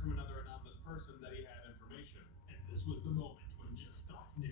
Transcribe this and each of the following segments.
heard from another anonymous person that he had information. And this was the moment when Just Stop knew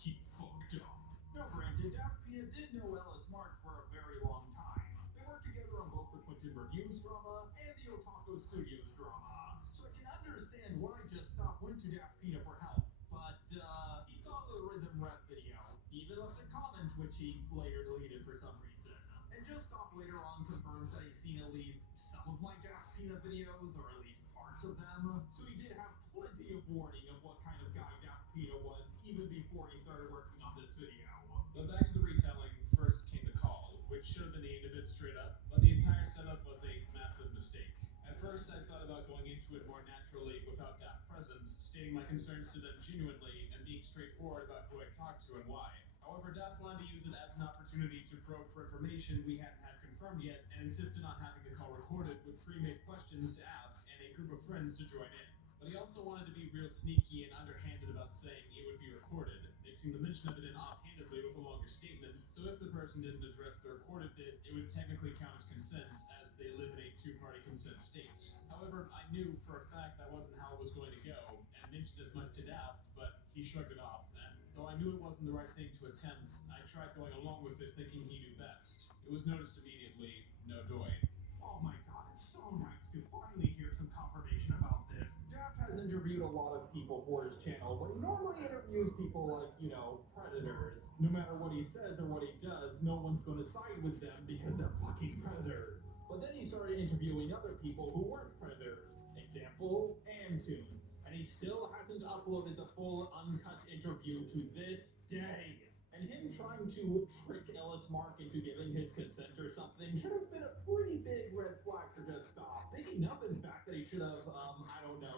he fucked up. Now granted, Daft Pina did know Ellis Mark for a very long time. They worked together on both the Quentin Reviews drama and the Otaku Studios drama. So I can understand why Just Stop went to Daft Pina for help. But he saw the Rhythm Rep video. He even left a comment which he later deleted for some reason. And Just Stop later on confirms that he's seen at least some of my Daft Pina videos, or at least parts of them. So he did have plenty of warning of what kind of guy Daft Pina was even before he started working on this video. But back to the retelling, first came the call, which should have been the end of it straight up, but the entire setup was a massive mistake. At first, I thought about going into it more naturally without Daft presence, stating my concerns to them genuinely, and being straightforward about who I talked to and why. However, Daft wanted to use it as an opportunity to probe for information we hadn't had confirmed yet, and insisted on having the call recorded with pre-made questions to ask and a group of friends to join in. But he also wanted to be real sneaky and underhanded about saying it would be recorded, mixing the mention of it in offhandedly with a longer statement, so if the person didn't address the recorded bit, it would technically count as consent, as they live in a two-party consent state. However, I knew for a fact that wasn't how it was going to go, and mentioned as much to Daft, but he shrugged it off, and though I knew it wasn't the right thing to attempt, I tried going along with it thinking he knew best. It was noticed immediately, no doy. Oh my god, it's so nice to finally hear some confirmation about this. Daft has interviewed a lot of people for his channel, but he normally interviews people like, predators. No matter what he says or what he does, no one's going to side with them because they're fucking predators. But then he started interviewing other people who weren't predators. Example, Antunes. And he still hasn't uploaded the full uncut interview to this day. And him trying to trick Ellis Mark into giving his consent or something should have been a pretty big red flag for Just Stop. Thinking of, in fact, that he should have,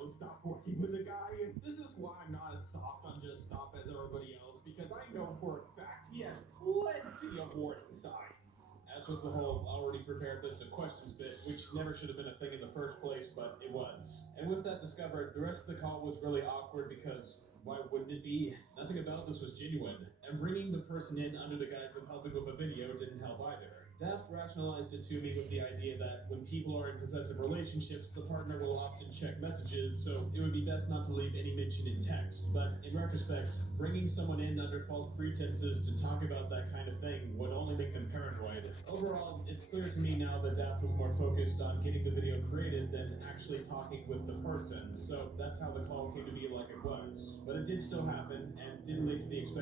stopped working with the guy. This is why I'm not as soft on Just Stop as everybody else, because I know for a fact he has plenty of warning signs. As was the whole already prepared list of questions bit, which never should have been a thing in the first place, but it was. And with that discovered, the rest of the call was really awkward because why wouldn't it be? Nothing about this was genuine, and bringing the person in under the guise of helping with a video didn't help either. Daft rationalized it to me with the idea that when people are in possessive relationships, the partner will often check messages, so it would be best not to leave any mention in text. But in retrospect, bringing someone in under false pretenses to talk about that kind of thing would only make them paranoid. Overall, it's clear to me now that Daft was more focused on getting the video created than actually talking with the person, so that's how the call came to be like it was. But it did still happen, and didn't lead to the expected